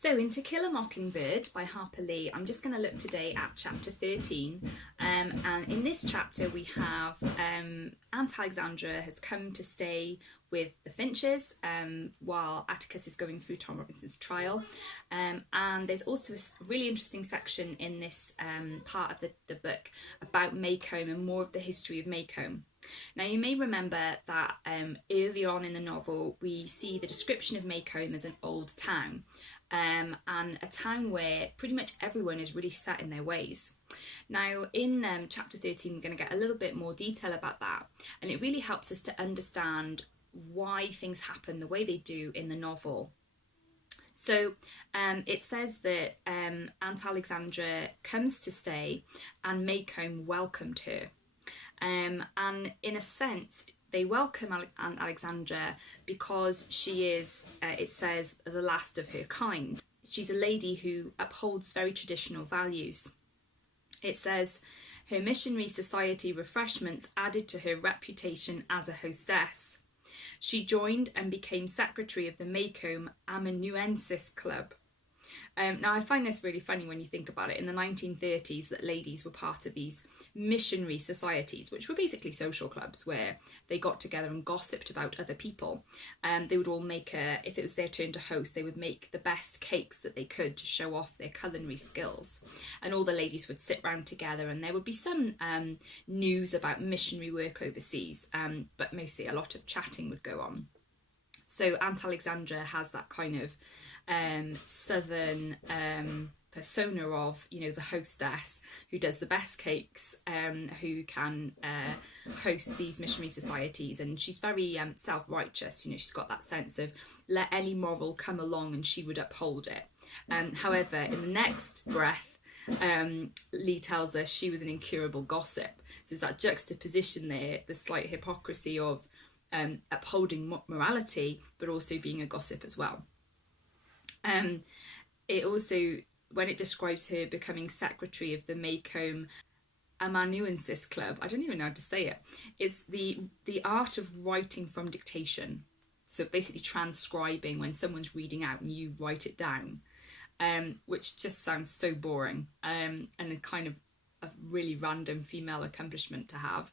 So in To Kill a Mockingbird by Harper Lee, I'm just going to look today at chapter 13, and in this chapter we have Aunt Alexandra has come to stay with the Finches while Atticus is going through Tom Robinson's trial, and there's also a really interesting section in this part of the book about Maycomb and more of the history of Maycomb. Now you may remember that earlier on in the novel we see the description of Maycomb as an old town, and a town where pretty much everyone is really set in their ways. Now in chapter 13 we're going to get a little bit more detail about that, and it really helps us to understand why things happen the way they do in the novel. So it says that Aunt Alexandra comes to stay and Maycomb welcomed her, and in a sense they welcome Aunt Alexandra because she is, it says, the last of her kind. She's a lady who upholds very traditional values. It says, her missionary society refreshments added to her reputation as a hostess. She joined and became secretary of the Maycomb Amanuensis Club. Now I find this really funny when you think about it. In the 1930s, that ladies were part of these missionary societies, which were basically social clubs where they got together and gossiped about other people. They would all make if it was their turn to host, they would make the best cakes that they could to show off their culinary skills. And all the ladies would sit round together, and there would be some news about missionary work overseas, but mostly a lot of chatting would go on. So Aunt Alexandra has that kind of southern persona of, you know, the hostess who does the best cakes, who can host these missionary societies, and she's very self-righteous. You know, she's got that sense of let any moral come along and she would uphold it. However, in the next breath, Lee tells us she was an incurable gossip. So there's that juxtaposition there, the slight hypocrisy of upholding morality but also being a gossip as well. It also, when it describes her becoming secretary of the Maycomb Amanuensis Club, I don't even know how to say it, it's the art of writing from dictation. So basically transcribing when someone's reading out and you write it down, which just sounds so boring, and a kind of a really random female accomplishment to have.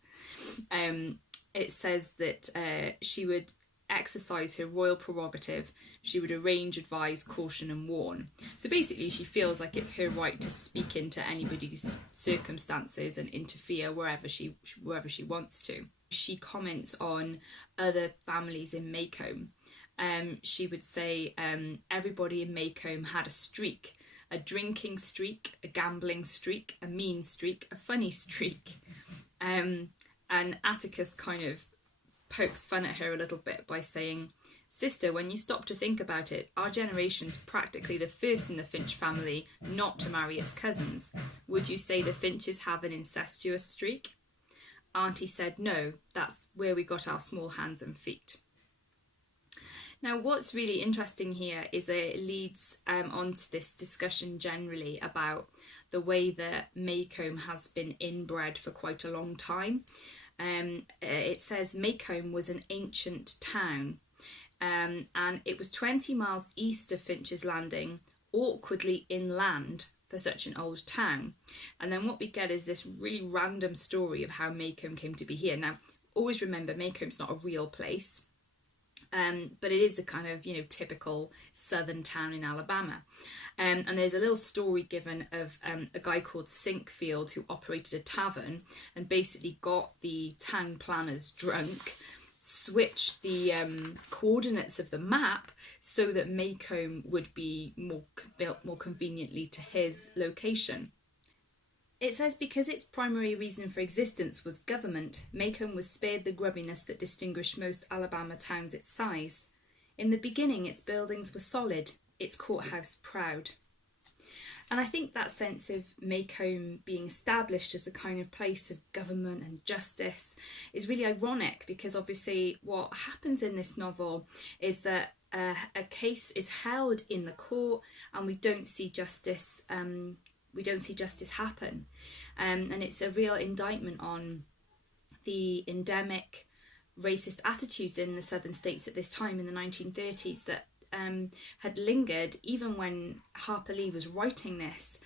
It says that she would exercise her royal prerogative. She would arrange, advise, caution and warn. So basically she feels like it's her right to speak into anybody's circumstances and interfere wherever she wants to. She comments on other families in Maycomb. She would say everybody in Maycomb had a streak, a drinking streak, a gambling streak, a mean streak, a funny streak. And Atticus kind of pokes fun at her a little bit by saying, "Sister, when you stop to think about it, our generation's practically the first in the Finch family not to marry its cousins. Would you say the Finches have an incestuous streak?" Auntie said, "No, that's where we got our small hands and feet." Now what's really interesting here is that it leads on to this discussion generally about the way that Maycomb has been inbred for quite a long time. It says Maycomb was an ancient town, and it was 20 miles east of Finch's Landing, awkwardly inland for such an old town. And then what we get is this really random story of how Maycomb came to be here. Now always remember, Maycomb's not a real place, but it is a kind of, you know, typical southern town in Alabama. And there's a little story given of a guy called Sinkfield who operated a tavern and basically got the town planners drunk, switched the coordinates of the map so that Maycomb would be built more conveniently to his location. It says because its primary reason for existence was government, Maycomb was spared the grubbiness that distinguished most Alabama towns its size. In the beginning, its buildings were solid, its courthouse proud. And I think that sense of Maycomb being established as a kind of place of government and justice is really ironic, because obviously what happens in this novel is that a case is held in the court and we don't see justice happen, and it's a real indictment on the endemic racist attitudes in the southern states at this time in the 1930s, that had lingered even when Harper Lee was writing this,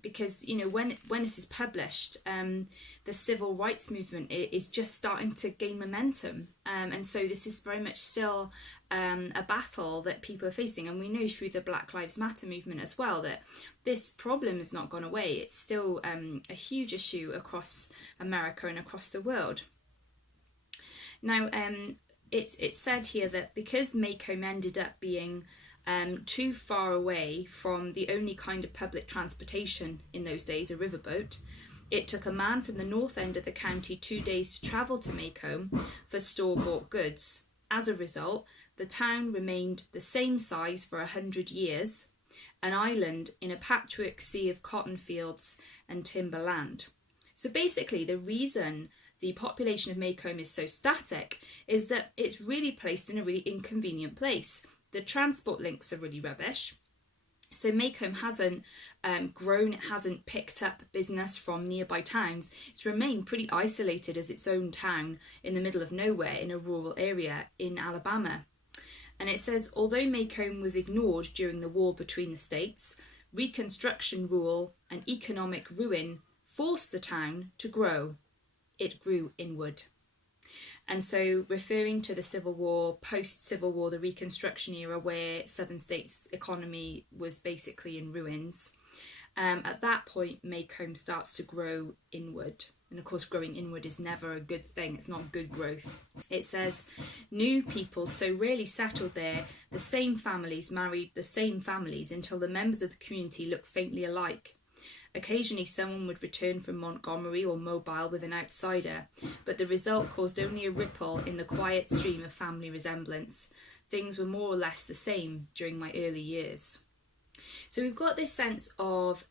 because when this is published, the civil rights movement is just starting to gain momentum, and so this is very much still a battle that people are facing, and we know through the Black Lives Matter movement as well that this problem has not gone away. It's still a huge issue across America and across the world. Now, it's said here that because Maycomb ended up being too far away from the only kind of public transportation in those days, a riverboat, it took a man from the north end of the county 2 days to travel to Maycomb for store-bought goods. As a result, the town remained the same size for 100 years, an island in a patchwork sea of cotton fields and timberland. So basically, the reason the population of Maycomb is so static is that it's really placed in a really inconvenient place. The transport links are really rubbish. So Maycomb hasn't grown, it hasn't picked up business from nearby towns. It's remained pretty isolated as its own town in the middle of nowhere in a rural area in Alabama. And it says, although Maycomb was ignored during the war between the states, Reconstruction rule and economic ruin forced the town to grow. It grew inward. And so referring to the Civil War, post-Civil War, the Reconstruction era where southern states' economy was basically in ruins, at that point Maycomb starts to grow inward. And of course growing inward is never a good thing, it's not good growth. It says, new people so rarely settled there, the same families married the same families until the members of the community looked faintly alike. Occasionally someone would return from Montgomery or Mobile with an outsider, but the result caused only a ripple in the quiet stream of family resemblance. Things were more or less the same during my early years. So we've got this sense of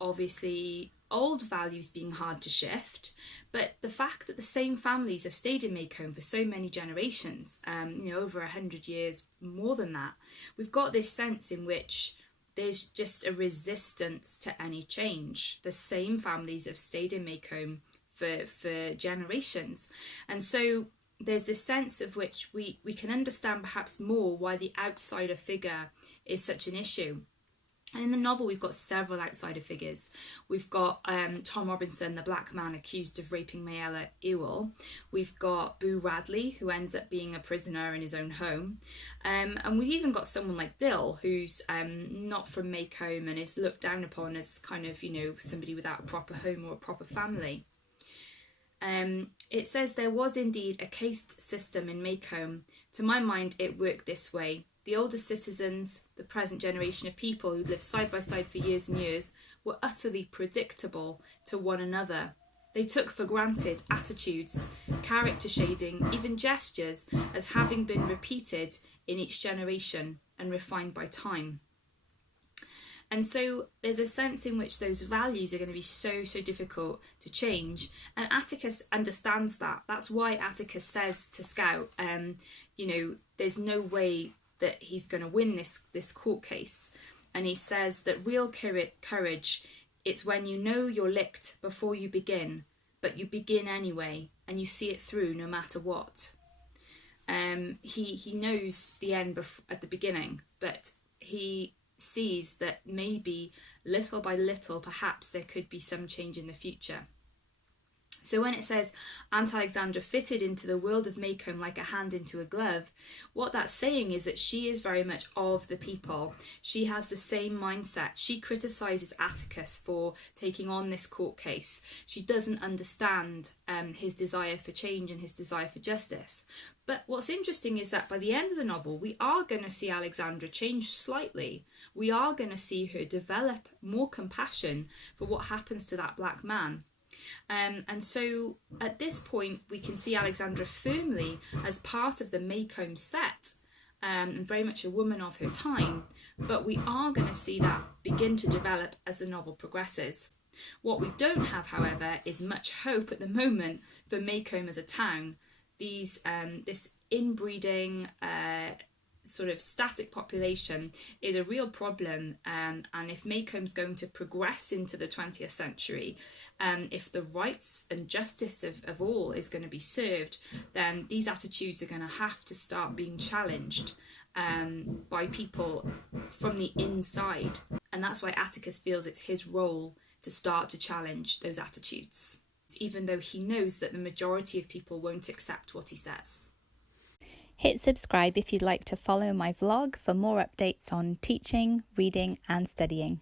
obviously old values being hard to shift, but the fact that the same families have stayed in Maycomb for so many generations, over 100 years, more than that, we've got this sense in which there's just a resistance to any change. The same families have stayed in Maycomb for generations. And so there's this sense of which we can understand perhaps more why the outsider figure is such an issue. And in the novel, we've got several outsider figures. We've got Tom Robinson, the black man accused of raping Mayella Ewell. We've got Boo Radley, who ends up being a prisoner in his own home. And we've even got someone like Dill, who's not from Maycomb and is looked down upon as kind of, somebody without a proper home or a proper family. It says there was indeed a caste system in Maycomb. To my mind, it worked this way. The older citizens, the present generation of people who lived side by side for years and years, were utterly predictable to one another. They took for granted attitudes, character shading, even gestures as having been repeated in each generation and refined by time. And so there's a sense in which those values are going to be so difficult to change. And Atticus understands that. That's why Atticus says to Scout, there's no way that he's going to win this court case. And he says that real courage, it's when you know you're licked before you begin, but you begin anyway, and you see it through no matter what. He knows the end at the beginning, but he sees that maybe little by little, perhaps there could be some change in the future. So when it says Aunt Alexandra fitted into the world of Maycomb like a hand into a glove, what that's saying is that she is very much of the people. She has the same mindset. She criticises Atticus for taking on this court case. She doesn't understand his desire for change and his desire for justice. But what's interesting is that by the end of the novel, we are going to see Alexandra change slightly. We are going to see her develop more compassion for what happens to that black man. And so at this point we can see Alexandra firmly as part of the Maycomb set, and very much a woman of her time, but we are going to see that begin to develop as the novel progresses. What we don't have, however, is much hope at the moment for Maycomb as a town. This inbreeding sort of static population is a real problem, and if Maycomb's going to progress into the 20th century, if the rights and justice of all is going to be served, then these attitudes are going to have to start being challenged. by people from the inside. And that's why Atticus feels it's his role to start to challenge those attitudes, even though he knows that the majority of people won't accept what he says. Hit subscribe if you'd like to follow my vlog for more updates on teaching, reading and studying.